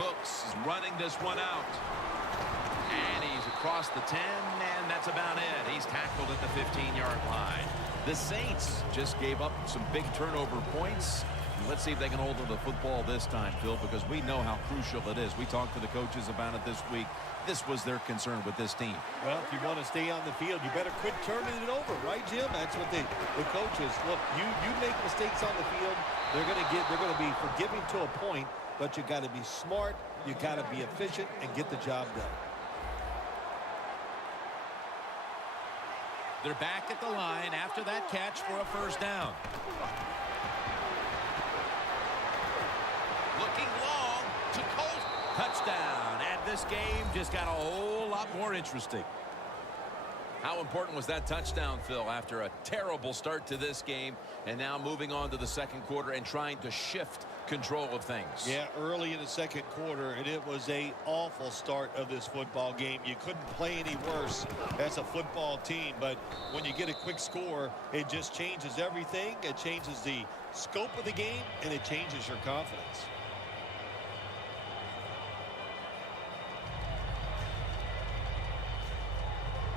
Cooks is running this one out. And he's across the 10, and that's about it. He's tackled at the 15-yard line. The Saints just gave up some big turnover points. Let's see if they can hold on to the football this time, Phil, because we know how crucial it is. We talked to the coaches about it this week. This was their concern with this team. Well, if you want to stay on the field, you better quit turning it over, right, Jim? That's what the coaches look. You make mistakes on the field, they're going to be forgiving to a point, but you got to be smart, you got to be efficient, and get the job done. They're back at the line after that catch for a first down. Looking long to Colt. Touchdown. And this game just got a whole lot more interesting. How important was that touchdown, Phil, after a terrible start to this game and now moving on to the second quarter and trying to shift control of things? Yeah, early in the second quarter, and it was an awful start of this football game. You couldn't play any worse as a football team, but when you get a quick score, it just changes everything. It changes the scope of the game, and it changes your confidence.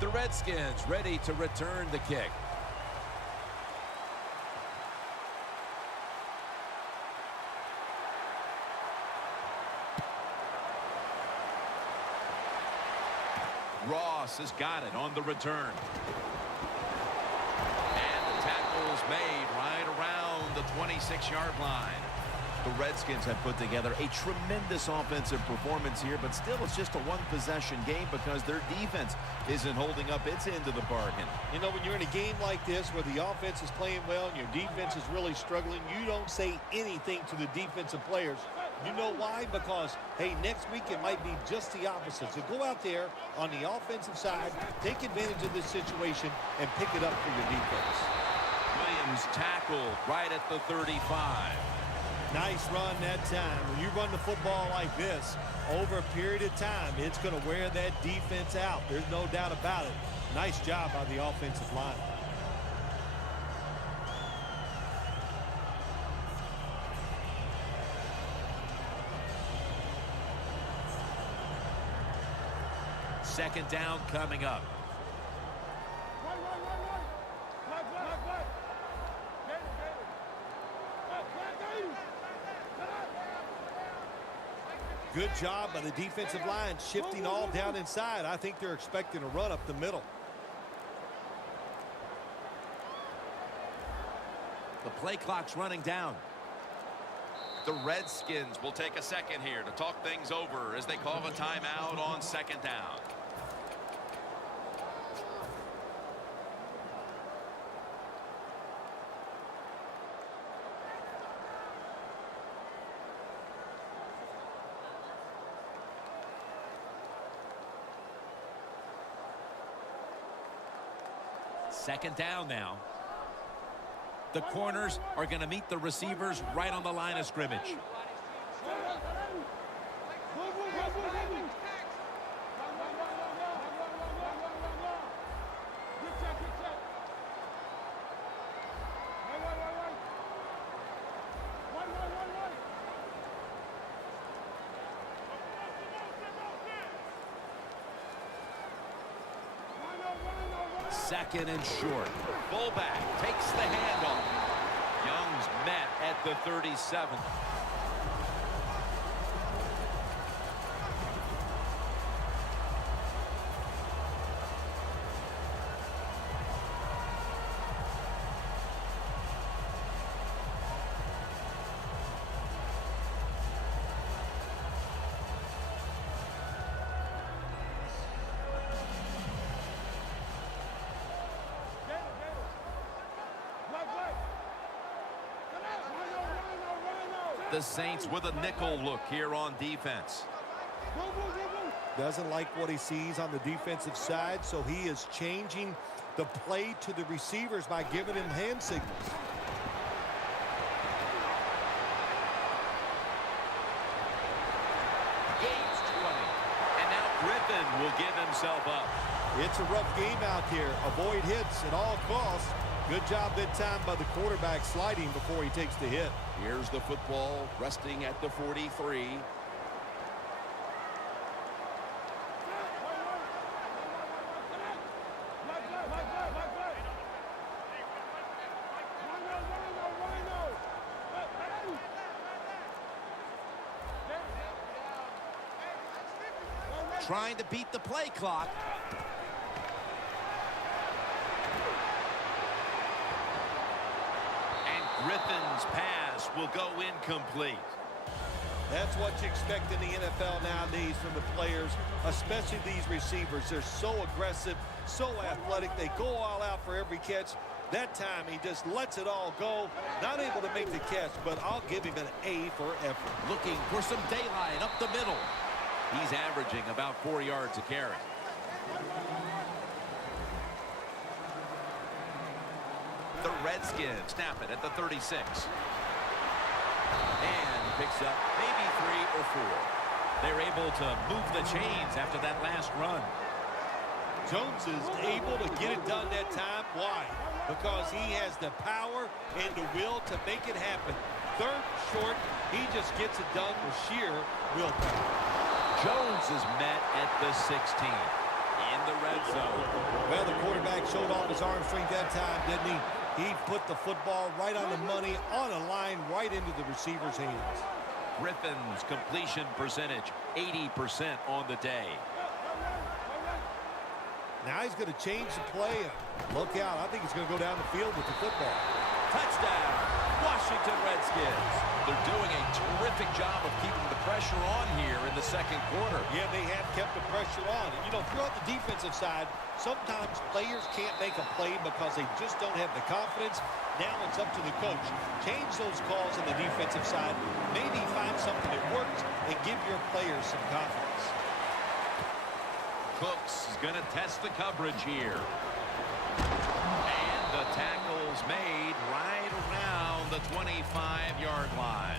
The Redskins ready to return the kick. Ross has got it on the return. And the tackle's made right around the 26-yard line. The Redskins have put together a tremendous offensive performance here, but still it's just a one-possession game because their defense isn't holding up its end of the bargain. You know, when you're in a game like this where the offense is playing well and your defense is really struggling, you don't say anything to the defensive players. You know why? Because, hey, next week it might be just the opposite. So go out there on the offensive side, take advantage of this situation, and pick it up for your defense. Williams tackled right at the 35. Nice run that time. When you run the football like this, over a period of time, it's going to wear that defense out. There's no doubt about it. Nice job by the offensive line. Second down coming up. Good job by the defensive line, shifting all down inside. I think they're expecting a run up the middle. The play clock's running down. The Redskins will take a second here to talk things over as they call a timeout on second down. Second down now. The corners are going to meet the receivers right on the line of scrimmage. Second and short. Fullback takes the handoff. Young's met at the 37. The Saints with a nickel look here on defense. Doesn't like what he sees on the defensive side, so he is changing the play to the receivers by giving him hand signals. Gains 20. And now Griffin will give himself up. It's a rough game out here. Avoid hits at all costs. Good job that time by the quarterback sliding before he takes the hit. Here's the football resting at the 43. trying to beat the play clock. And Griffin's pass will go incomplete. That's what you expect in the NFL nowadays from the players, especially these receivers. They're so aggressive, so athletic. They go all out for every catch. That time, he just lets it all go. Not able to make the catch, but I'll give him an A for effort. Looking for some daylight up the middle. He's averaging about 4 yards a carry. The Redskins snap it at the 36. And picks up maybe 3 or 4. They're able to move the chains after that last run. Jones is able to get it done that time. Why? Because he has the power and the will to make it happen. Third short, he just gets it done with sheer willpower. Jones is met at the 16 in the red zone. Well, the quarterback showed off his arm strength that time, didn't he? He put the football right on the money, on a line, right into the receiver's hands. Griffin's completion percentage, 80% on the day. Now he's going to change the play. Look out. I think he's going to go down the field with the football. Touchdown, Washington Redskins. They're doing a terrific job of keeping the pressure on here in the second quarter. Yeah, they have kept the pressure on. And, you know, throughout the defensive side, sometimes players can't make a play because they just don't have the confidence. Now it's up to the coach. Change those calls on the defensive side. Maybe find something that works and give your players some confidence. Cooks is going to test the coverage here. And the tackle's made right around the 25-yard line.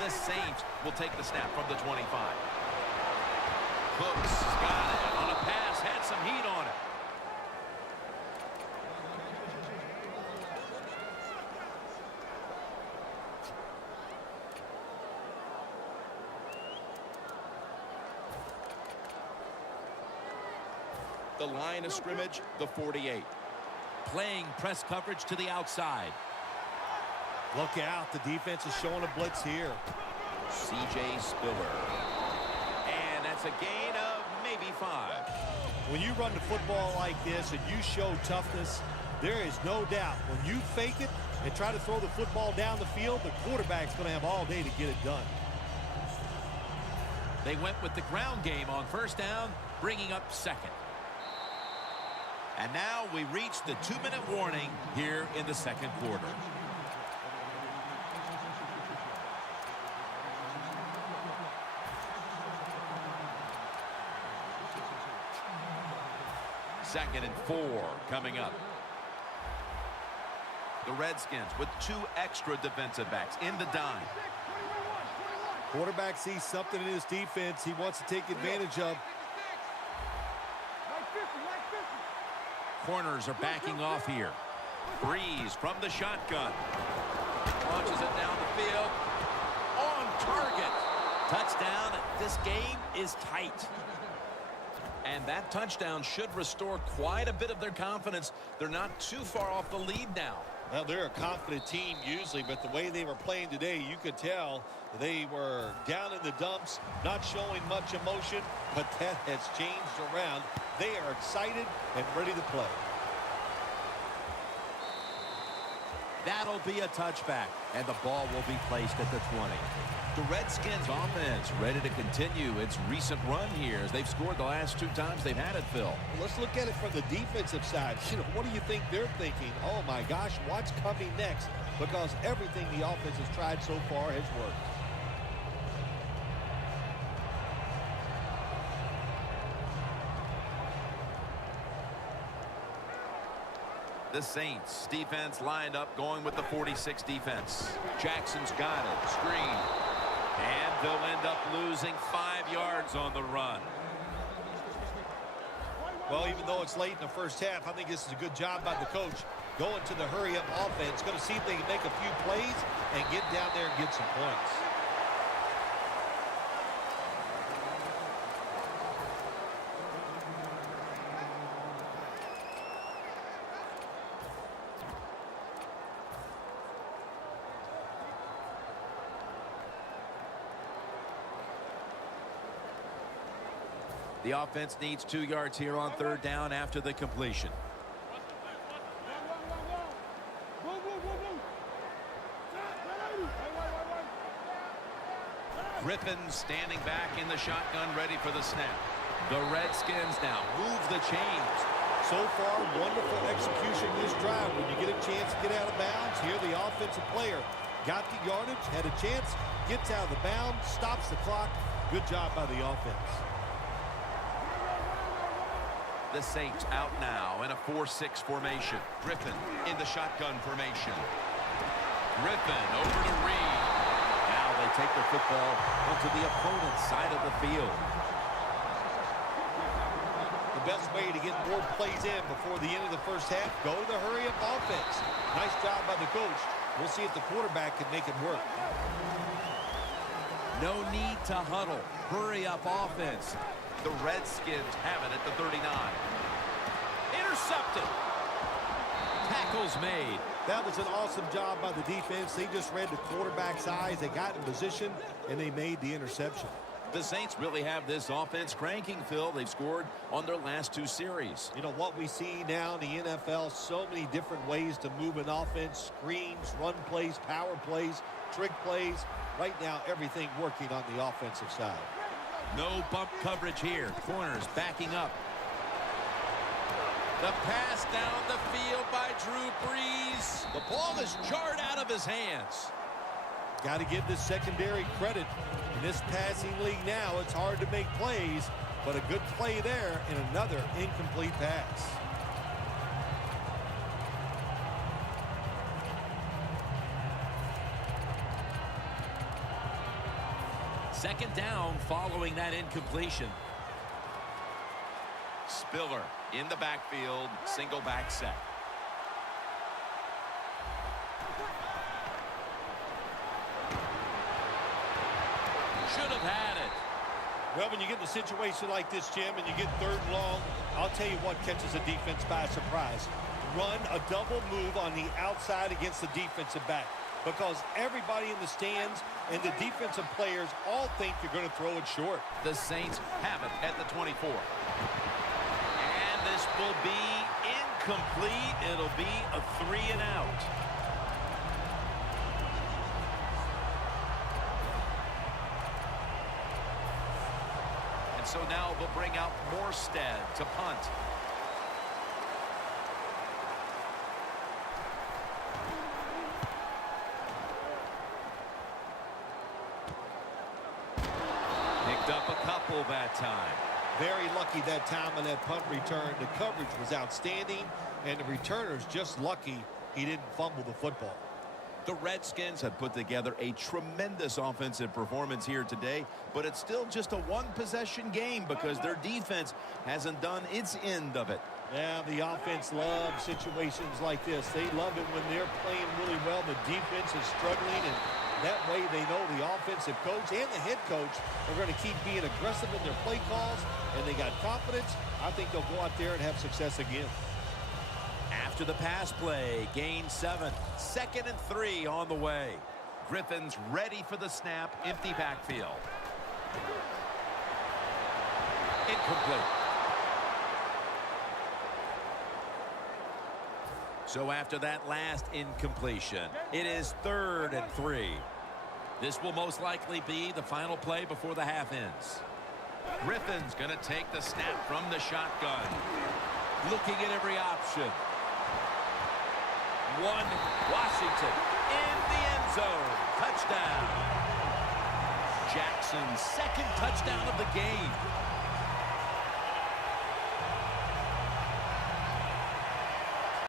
The Saints will take the snap from the 25. Cooks got it on a pass, had some heat on it. The line of scrimmage, the 48. Playing press coverage to the outside. Look out. The defense is showing a blitz here. C.J. Spiller. And that's a gain of maybe 5. When you run the football like this and you show toughness, there is no doubt. When you fake it and try to throw the football down the field, the quarterback's going to have all day to get it done. They went with the ground game on first down, bringing up second. And now we reach the 2-minute warning here in the second quarter. Second and 4 coming up. The Redskins with 2 extra defensive backs in the dime. Quarterback sees something in his defense he wants to take advantage of. Corners are backing off here. Breeze from the shotgun. Launches it down the field. On target. Touchdown. This game is tight. And that touchdown should restore quite a bit of their confidence. They're not too far off the lead now. Well, they're a confident team usually, but the way they were playing today, you could tell they were down in the dumps, not showing much emotion, but that has changed around. They are excited and ready to play. That'll be a touchback, and the ball will be placed at the 20. The Redskins offense ready to continue its recent run here as they've scored the last 2 times they've had it, Phil. Well, let's look at it from the defensive side. You know, what do you think they're thinking? Oh, my gosh, what's coming next? Because everything the offense has tried so far has worked. The Saints defense lined up going with the 46 defense. Jackson's got it. Screen. And they'll end up losing 5 yards on the run. Well, even though it's late in the first half, I think this is a good job by the coach going to the hurry-up offense. Going to see if they can make a few plays and get down there and get some points. The offense needs 2 yards here on 3rd down after the completion. Griffin standing back in the shotgun, ready for the snap. The Redskins now move the chains. So far, wonderful execution this drive. When you get a chance to get out of bounds, here the offensive player got the yardage, had a chance, gets out of the bound, stops the clock. Good job by the offense. The Saints out now in a 4-6 formation. Griffin in the shotgun formation. Griffin over to Reed. Now they take the football onto the opponent's side of the field. The best way to get more plays in before the end of the first half, go to the hurry-up offense. Nice job by the coach. We'll see if the quarterback can make it work. No need to huddle. Hurry-up offense. The Redskins have it at the 39. Intercepted. Tackles made. That was an awesome job by the defense. They just read the quarterback's eyes. They got in position, and they made the interception. The Saints really have this offense cranking, Phil. They've scored on their last 2 series. You know, what we see now in the NFL, so many different ways to move an offense. Screens, run plays, power plays, trick plays. Right now, everything working on the offensive side. No bump coverage here. Corners backing up. The pass down the field by Drew Brees. The ball is jarred out of his hands. Got to give the secondary credit. In this passing league now, it's hard to make plays, but a good play there and another incomplete pass. Second down following that incompletion. Spiller in the backfield, single back set. Should have had it. Well, when you get in a situation like this, Jim, and you get 3rd and long, I'll tell you what catches a defense by surprise. Run a double move on the outside against the defensive back, because everybody in the stands and the defensive players all think you're going to throw it short. The Saints have it at the 24. And this will be incomplete. It'll be a 3 and out. And so now they'll bring out Morstead to punt. Up a couple that time. Very lucky that time on that punt return. The coverage was outstanding, and the returner's just lucky he didn't fumble the football. The Redskins have put together a tremendous offensive performance here today, but it's still just a 1-possession game because their defense hasn't done its end of it. Yeah, the offense loves situations like this. They love it when they're playing really well. The defense is struggling, and that way they know the offensive coach and the head coach are going to keep being aggressive in their play calls, and they got confidence. I think they'll go out there and have success again. After the pass play, gain 7. 2nd and 3 on the way. Griffin's ready for the snap. Empty backfield. Incomplete. So after that last incompletion, it is 3rd and 3. This will most likely be the final play before the half ends. Griffin's going to take the snap from the shotgun. Looking at every option. Washington in the end zone. Touchdown. Jackson's 2nd touchdown of the game.